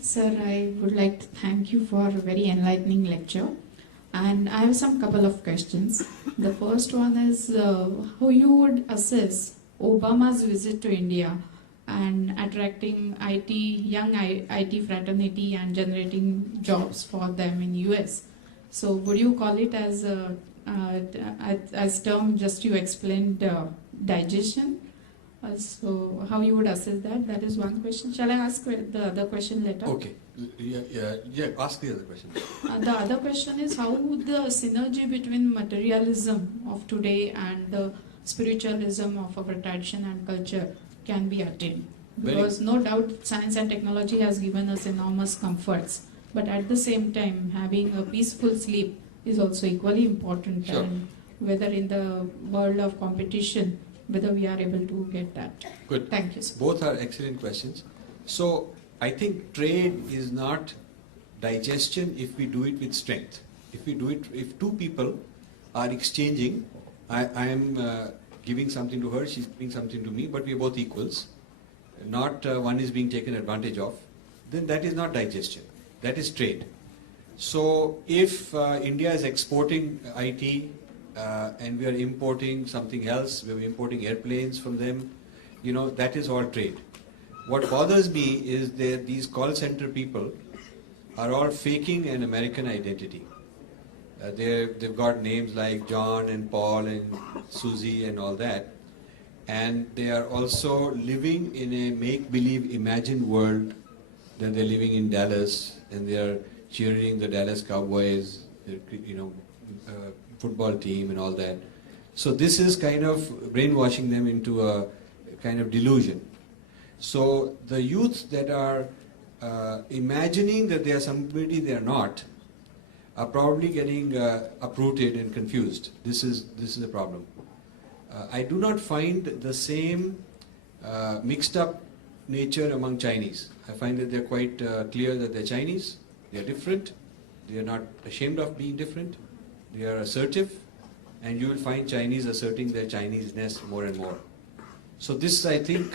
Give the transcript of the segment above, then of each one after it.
Sir, I would like to thank you for a very enlightening lecture. And I have some couple of questions. The first one is how you would assess Obama's visit to India and attracting young IT fraternity and generating jobs for them in US. So would you call it as term just you explained digestion? So how you would assess that? That is one question. Shall I ask the other question later? Okay. Yeah. Ask the other question. The other question is how the synergy between materialism of today and the spiritualism of our tradition and culture can be attained. Because no doubt science and technology has given us enormous comforts. But at the same time, having a peaceful sleep is also equally important. Sure. And whether in the world of competition, whether we are able to get that. Good. Thank you, sir. Both are excellent questions. So I think trade is not digestion if we do it with strength. If two people are exchanging, I am giving something to her, she's giving something to me, but we are both equals. Not one is being taken advantage of. Then that is not digestion. That is trade. So if India is exporting IT and we are importing something else, we are importing airplanes from them, that is all trade. What bothers me is that these call center people are all faking an American identity. They've got names like John and Paul and Susie and all that. And they are also living in a make-believe imagined world that they're living in Dallas and they are cheering the Dallas Cowboys, football team and all that. So this is kind of brainwashing them into a kind of delusion. So the youth that are imagining that they are somebody they are not are probably getting uprooted and confused. This is the problem. I do not find the same mixed up nature among Chinese. I find that they're quite clear that they're Chinese, they're different, they are not ashamed of being different, they are assertive, and you will find Chinese asserting their Chineseness more and more. So this, I think,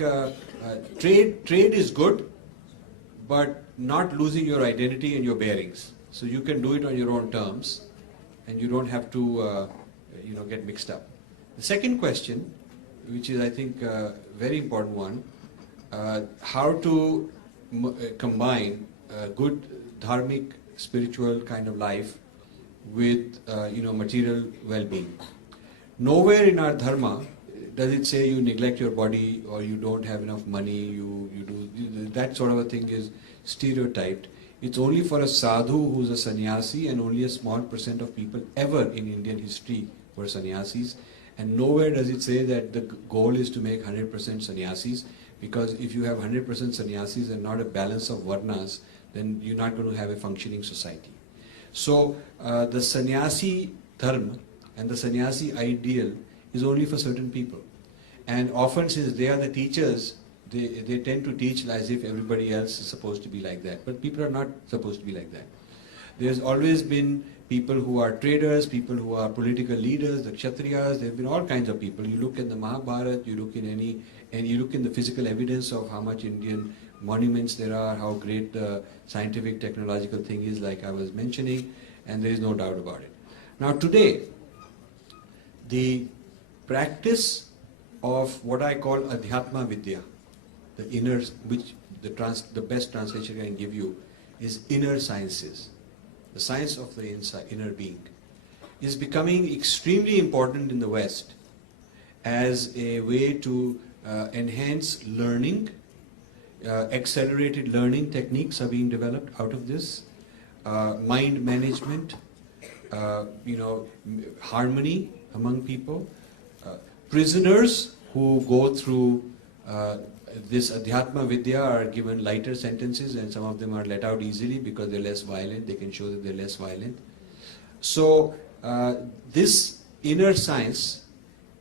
trade is good, but not losing your identity and your bearings. So you can do it on your own terms, and you don't have to, get mixed up. The second question, which is I think a very important one, how to combine good dharmic, spiritual kind of life with material well-being. Nowhere in our dharma does it say you neglect your body or you don't have enough money, you do that sort of a thing is stereotyped. It's only for a sadhu who's a sannyasi, and only a small percent of people ever in Indian history were sannyasis. And nowhere does it say that the goal is to make 100% sannyasis, because if you have 100% sannyasis and not a balance of varnas, then you're not going to have a functioning society. So the sannyasi dharma and the sannyasi ideal is only for certain people. And often, since they are the teachers, they tend to teach as if everybody else is supposed to be like that. But people are not supposed to be like that. There's always been people who are traders, people who are political leaders, the Kshatriyas, there have been all kinds of people. You look at the Mahabharata, you look in the physical evidence of how much Indian monuments there are, how great the scientific technological thing is, like I was mentioning, and there is no doubt about it. Now today, the practice of what I call Adhyatma Vidya, the inner, which the best translation I can give you is inner sciences, the science of the inner being, is becoming extremely important in the West as a way to enhance learning. Accelerated learning techniques are being developed out of this. Mind management, harmony among people. Prisoners who go through this Adhyatma Vidya are given lighter sentences, and some of them are let out easily because they're less violent. They can show that they're less violent. So this inner science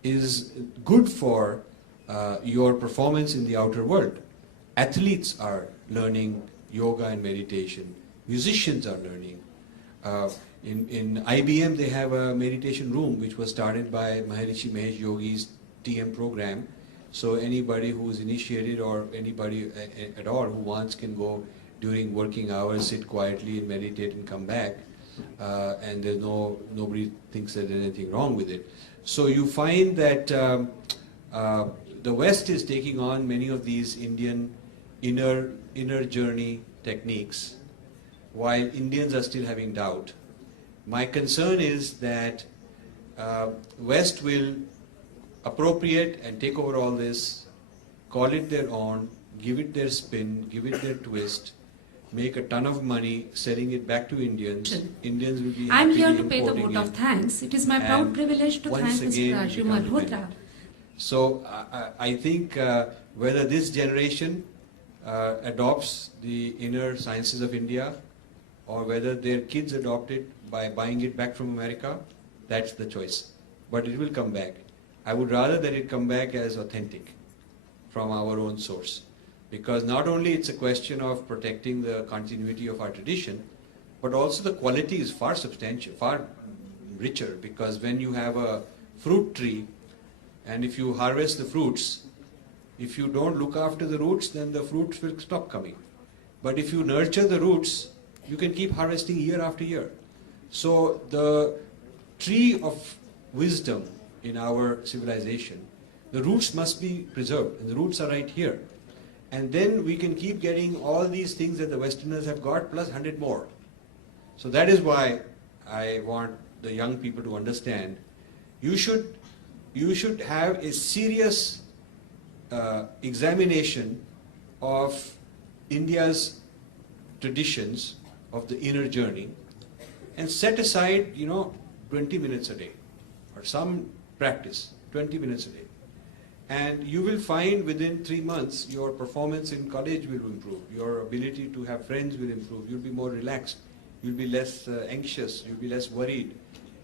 is good for your performance in the outer world. Athletes are learning yoga and meditation. Musicians are learning. In IBM, they have a meditation room which was started by Maharishi Mahesh Yogi's TM program. So anybody who is initiated or anybody at all who wants can go during working hours, sit quietly and meditate and come back, and there's nobody thinks that there's anything wrong with it. So you find that the West is taking on many of these Indian inner journey techniques, while Indians are still having doubt. My concern is that West will appropriate and take over all this, call it their own, give it their spin, give it their twist, make a ton of money selling it back to Indians. Indians will be I'm happily here to pay the importing vote of it. thanks. It is my proud And privilege to once thank Mr. again, Raju become Malhotra. dependent. So I think whether this generation adopts the inner sciences of India, or whether their kids adopt it by buying it back from America, that's the choice. But it will come back. I would rather that it come back as authentic from our own source. Because not only it's a question of protecting the continuity of our tradition, but also the quality is far substantial, far richer. Because when you have a fruit tree, and if you harvest the fruits, if you don't look after the roots, then the fruits will stop coming. But if you nurture the roots, you can keep harvesting year after year. So the tree of wisdom in our civilization, the roots must be preserved, and the roots are right here. And then we can keep getting all these things that the Westerners have got, plus 100 more. So that is why I want the young people to understand, you should have a serious examination of India's traditions of the inner journey, and set aside, 20 minutes a day, or some practice, 20 minutes a day. And you will find within 3 months your performance in college will improve, your ability to have friends will improve, you'll be more relaxed, you'll be less anxious, you'll be less worried,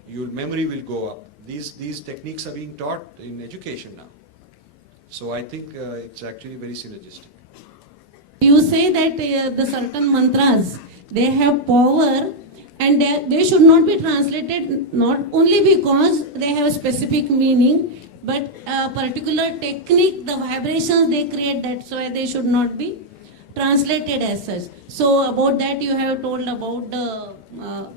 your memory will go up. These techniques are being taught in education now. So I think it's actually very synergistic. You say that the certain mantras, they have power, and they should not be translated not only because they have a specific meaning, but a particular technique, the vibrations they create, that's why they should not be translated as such. So about that you have told about the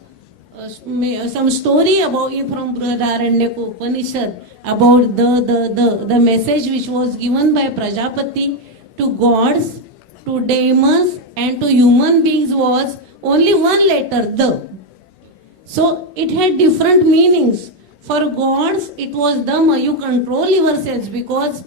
some story about from Brihadaranyaka Upanishad about the message which was given by Prajapati to gods, to demons and to human beings was only one letter, the. So it had different meanings. For gods it was Dhamma, you control yourselves because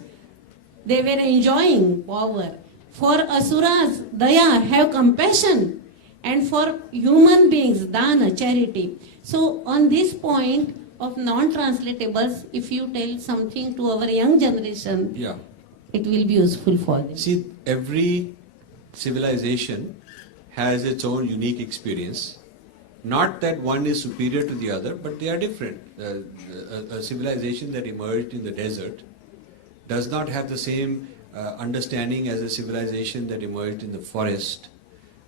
they were enjoying power. For asuras, Daya, have compassion. And for human beings, Dana, charity. So on this point of non-translatables, if you tell something to our young generation, Yeah. it will be useful for them. See, every civilization has its own unique experience. Not that one is superior to the other, but they are different. A civilization that emerged in the desert does not have the same understanding as a civilization that emerged in the forest.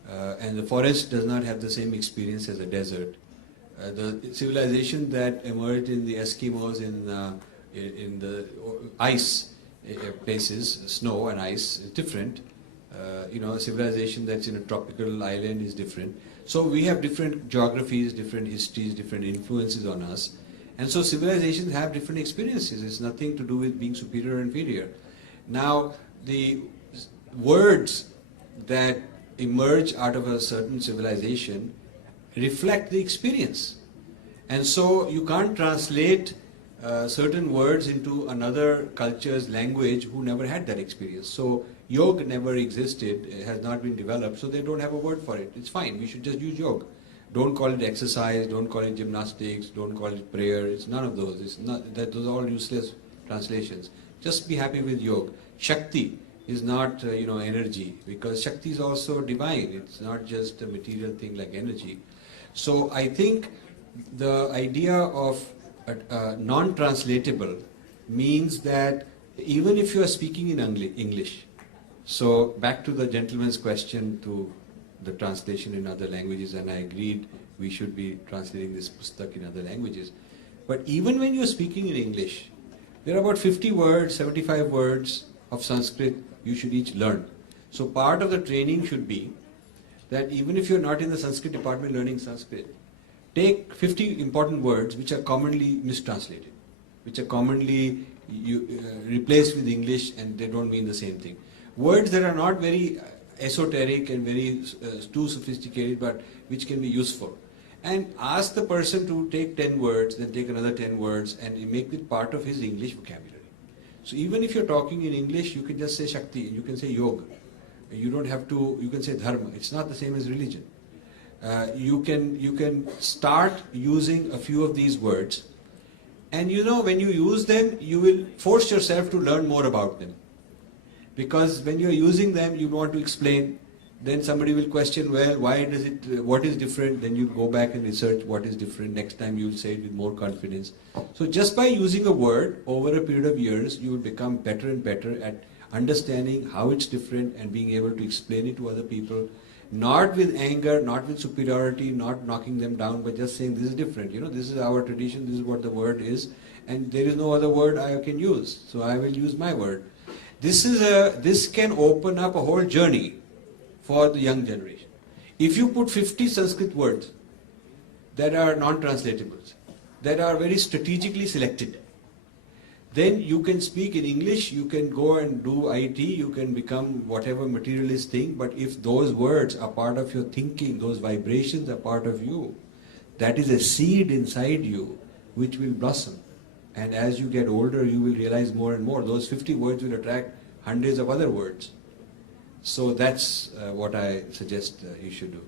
And the forest does not have the same experience as a desert. The civilization that emerged in the Eskimos in the ice places, snow and ice, is different. A civilization that's in a tropical island is different. So we have different geographies, different histories, different influences on us. And so civilizations have different experiences. It's nothing to do with being superior or inferior. Now, the words that emerge out of a certain civilization reflect the experience. And so you can't translate certain words into another culture's language who never had that experience. So yoga never existed, it has not been developed, so they don't have a word for it. It's fine, we should just use yoga. Don't call it exercise, don't call it gymnastics, don't call it prayer, it's none of those. It's not, those are all useless translations. Just be happy with yoga. Shakti is not energy, because Shakti is also divine. It's not just a material thing like energy. So I think the idea of non-translatable means that even if you are speaking in English, so back to the gentleman's question to the translation in other languages, and I agreed we should be translating this pustak in other languages. But even when you're speaking in English, there are about 50 words, 75 words of Sanskrit you should each learn. So part of the training should be that even if you're not in the Sanskrit department learning Sanskrit, take 50 important words which are commonly mistranslated, which are commonly replaced with English and they don't mean the same thing. Words that are not very esoteric and very too sophisticated, but which can be useful. And ask the person to take 10 words, then take another 10 words and make it part of his English vocabulary. So even if you're talking in English, you can just say Shakti, you can say Yoga. You don't have to, you can say Dharma. It's not the same as religion. You can start using a few of these words, and you know, when you use them, you will force yourself to learn more about them. Because when you're using them, you want to explain, then somebody will question, well, why does it, what is different? Then you go back and research what is different. Next time you will say it with more confidence. So just by using a word over a period of years, you will become better and better at understanding how it's different and being able to explain it to other people. Not with anger, not with superiority, not knocking them down, but just saying this is different. You know, this is our tradition, this is what the word is, and there is no other word I can use, so I will use my word. This can open up a whole journey for the young generation. If you put 50 Sanskrit words that are non-translatables, that are very strategically selected, then you can speak in English, you can go and do IT, you can become whatever materialist thing, but if those words are part of your thinking, those vibrations are part of you, that is a seed inside you which will blossom. And as you get older, you will realize more and more. Those 50 words will attract hundreds of other words. So that's what I suggest you should do.